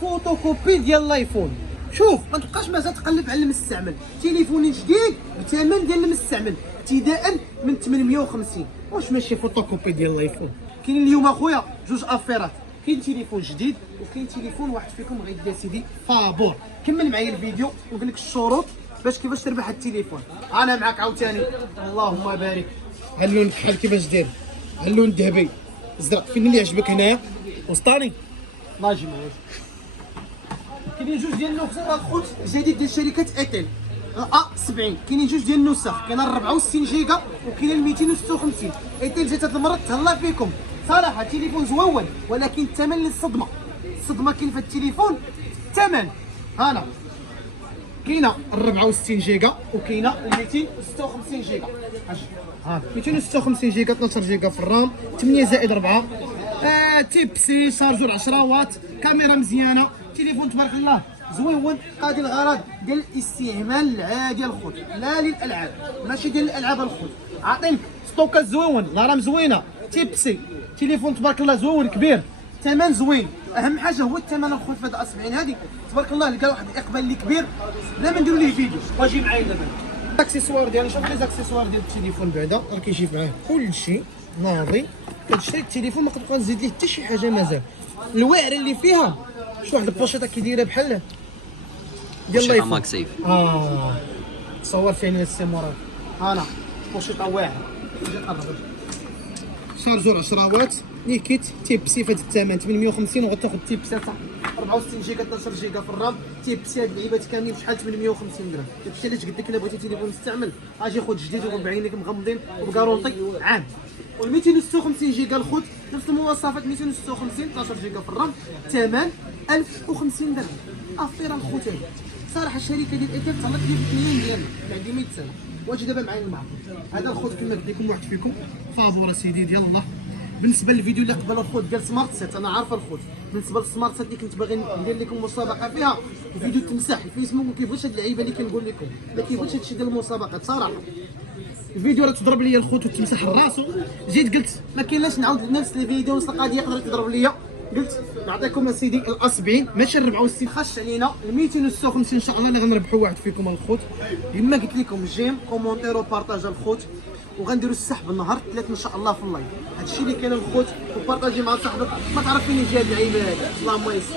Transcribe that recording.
فوتوكوبي ديال الايفون. شوف ما تبقاش مازال تقلب على المستعمل، تليفون جديد بثمن ديال المستعمل ابتداء من 850. واش ماشي فوتوكوبي ديال الايفون؟ كاين اليوم اخويا جوج افيرات، كاين تليفون جديد وكاين تليفون واحد فيكم غيدير سيدي فابور. كمل معايا الفيديو ونقول لك الشروط باش كيفاش تربح هاد التليفون. انا معاك عاوتاني. اللهم بارك. اللون بحال كيفاش داير، اللون الذهبي الزرق، فين اللي عجبك هنايا وسطاني ناجي معايا. كاينين جوج ديال النسخ الخوت جديد ديال شركه ايتل A70. كاينين جوج ديال النسخ، كاين 64 جيجا وكاين 256. ايتل جات هاد المره تهلا فيكم صراحه. تليفون زوون ولكن الثمن للصدمه. الصدمه كاين في التليفون الثمن. هانا كاينه 64 جيجا وكاينه 256 جيجا. ها 256 جيجا 12 جيجا في الرام 8 زائد 4. تيب سي، شارجور 10 واط، كاميرا مزيانه، تليفون تبارك الله زويون. قاضي الغرض ديال الاستعمال العادي الخوت، لا للالعاب، ماشي ديال الالعاب الخوت. عاطينك ستوكات زويون، الرام زوينه، تيب سي، تليفون تبارك الله زوين كبير، ثمن زوين. اهم حاجه هو الثمن الخوت في هاد A70 هادي تبارك الله. لقى واحد الاقبال اللي كبير بلا ما نديرو ليه فيديو. واجي معايا دابا الاكسسوار ديالي. شوف لي زاكسيسوار ديال التليفون بعدا راه كيجي معاه كلشي ناضي. كتشري التليفون ما كتبقى تزيد ليه حتى شي حاجه مازال. الواعره اللي فيها شوف واحد البوشيطه كيديرها بحال ديال بوشيطة الايفون. ماك سيف. تصور فين السي مراد. انا بوشيطه واعره. شارجور 10 واط، نيكيت، تيب سي في هذا الثمن 850. وغتاخذ تيب سي 64 جيجا 12 جيجا في الرام. تيب سي هاد اللعيبات كاملين بشحال 850 درهم. داكشي علاش قلت لك الا بغيتي تليفون مستعمل اجي خذ جديد وبعين لك مغمضين وبكارونطي عام. وال 256 جيجا الخوت نفس المواصفات 256 12 جيجا في الرام ثمن 1050 درهم. افير الخوت هادي صراحه. الشركه ديال ايتل طلعت لي في الثمن ديالنا بعد 100 سنه. واجي دابا معايا المعرض هذا الخوت كما قلت لكم واحد فيكم فابور سيدي ديال الله. بالنسبه للفيديو اللي قبل الخوت ديال سمارت سيت انا عارفه الخوت. بالنسبه للسمارت سيت اللي كنت باغي ندير لكم مسابقه فيها الفيديو تمسح الفيسبوك ما كيبغيش هاد اللعيبه اللي كنقول لكم، ما كيبغيش هادشي ديال المسابقات صراحه. الفيديو راه تضرب ليا الخوت وتمسح راسو. جيت قلت ما كاينلاش نعاود نفس الفيديو نفس القضيه يقدر تضرب ليا. قلت نعطيكم اسيدي A70 ماشي 64. خش علينا 256 ان شاء الله اللي غنربحوا واحد فيكم الخوت. كما قلت لكم جيم كومونتير وبارطاج الخوت. وغنديروا السحب النهار الثلاث ان شاء الله في اللايف. هادشي اللي كاين الخوت. وبارطاجي مع صاحبك ما تعرف فين يجي هاد اللعيبه هادي. اللهم يسر.